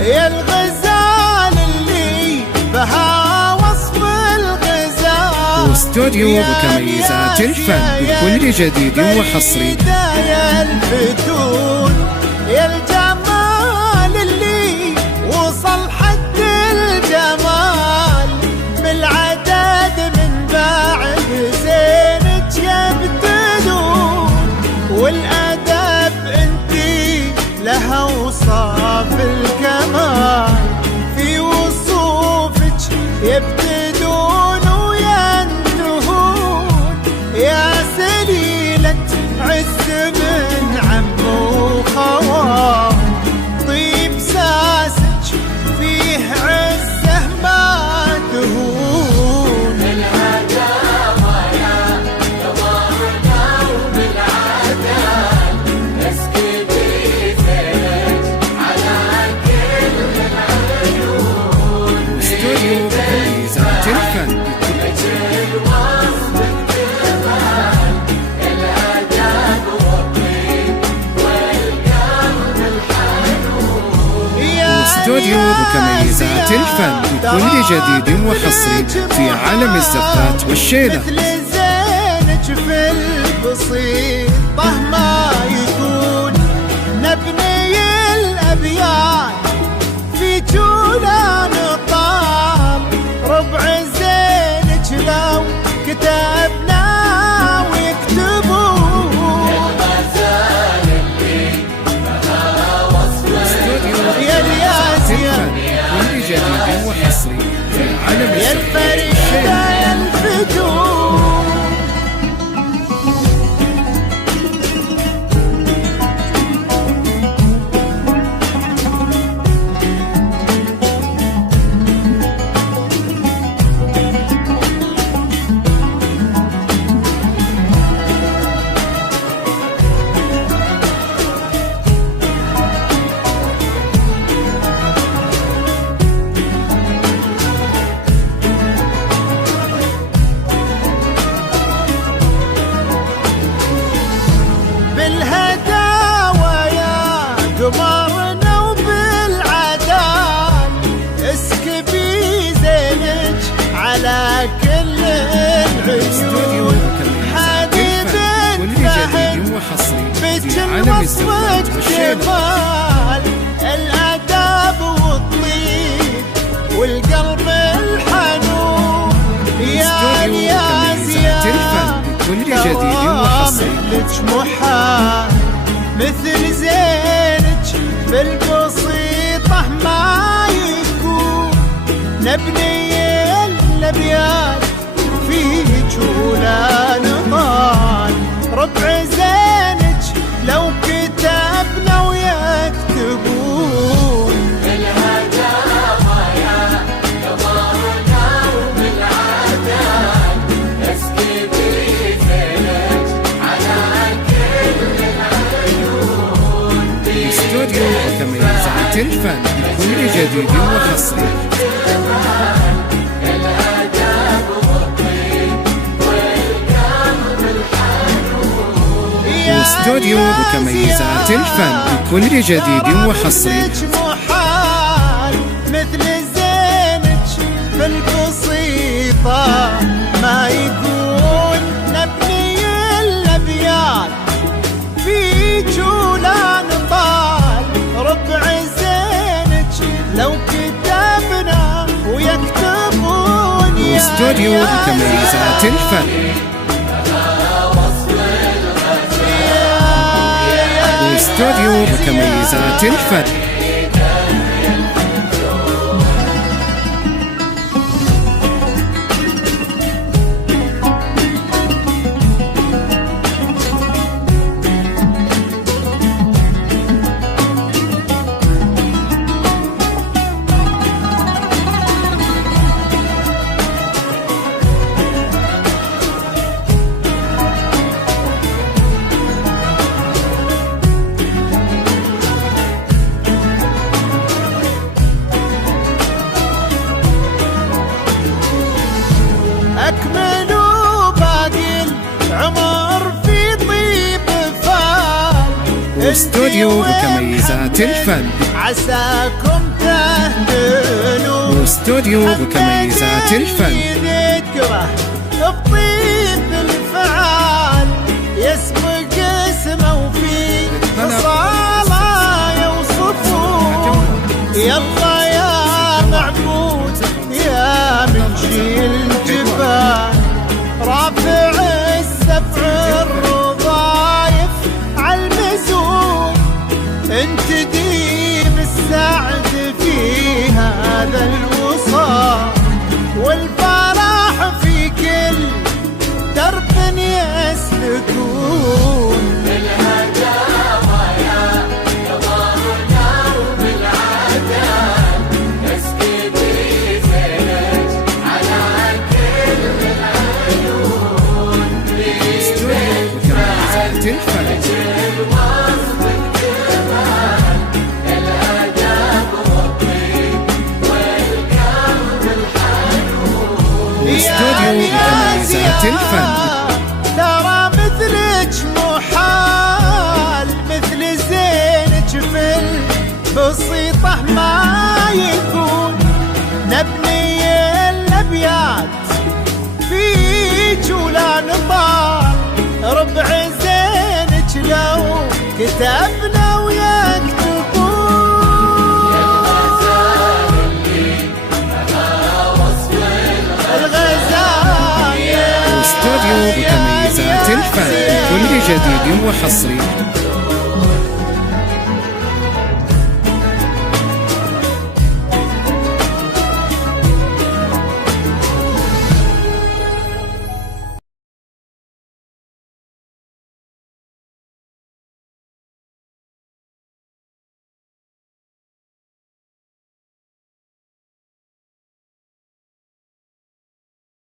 يا الغزال اللي بها وصف الغزال واستوديو بكميزات الفن بكل جديد وحصري. يا الفتون يا الجمال اللي وصل حد الجمال بالعدد من بعد زينك يبتدون والأدب انتي لها وصاف الكمال في وصوفك يبتدون وينتهون يا سليلة عز من عم وخوال طيب ساسك فيه عزه ما تهون الهداوة يا قمرنا وبالعدل اسكت بيزك على كل العيون. واستوديو بكميزات الفن استوديو بكميزات الفن بكل جديد وحصري في عالم الزفات والشيلة. مثل زينك في البسيطة ما يكون نبني الأبيات في جولا نطال ربع زينك لو كتبنا ويكتبون كل جديد وحصري في عالم يا الفريدة يا الفتون. بالهداوة يا قمرنا وبالعدال اسكبي زينك على كل العيون حبيب الفهد بك المصمد جمال الأدب والطيب والقلب الحنون يا نياز يا كل جديد وحصري مثلك محال مثل زينك بالبسيطة ما يكون نبني الأبيات في جولا نضال ربع زينك لو كتبنا ويكتبون الهداوة يا قمرنا وبالعدل اسكت بيزك على كل العيون. استوديو بكميزات الفن بكل جديد وحصري. استوديو بكميزات الفن بكل جديد وحصري. محال مثل زينك في البسيطة ما يكون واستوديو بتميزات الفن. واستوديو بتميزات الفن. أكملوا باقي العمر في طيب فال. واستوديو بتميزات الفن. عساكم تهدنوا. واستوديو بتميزات الفن. ذكره بطيب الفعال يسبق اسمه في خصاله يوصفون. يلا يا معبود يا منشي الجبال رافع السبع الرضايف عالمزون. انت ديم السعد في هذا الوصال والفرح في كل درب يسلكون. واستوديو بتميزات الفن. ترى مثلك محال مثل زينك في البسيطة ما يكون. نبني الأبيات فيك ولا نطال ربع زينك لو كتبنا ويكتبون. واستوديو بتميزات الفن بكل جديد وحصري.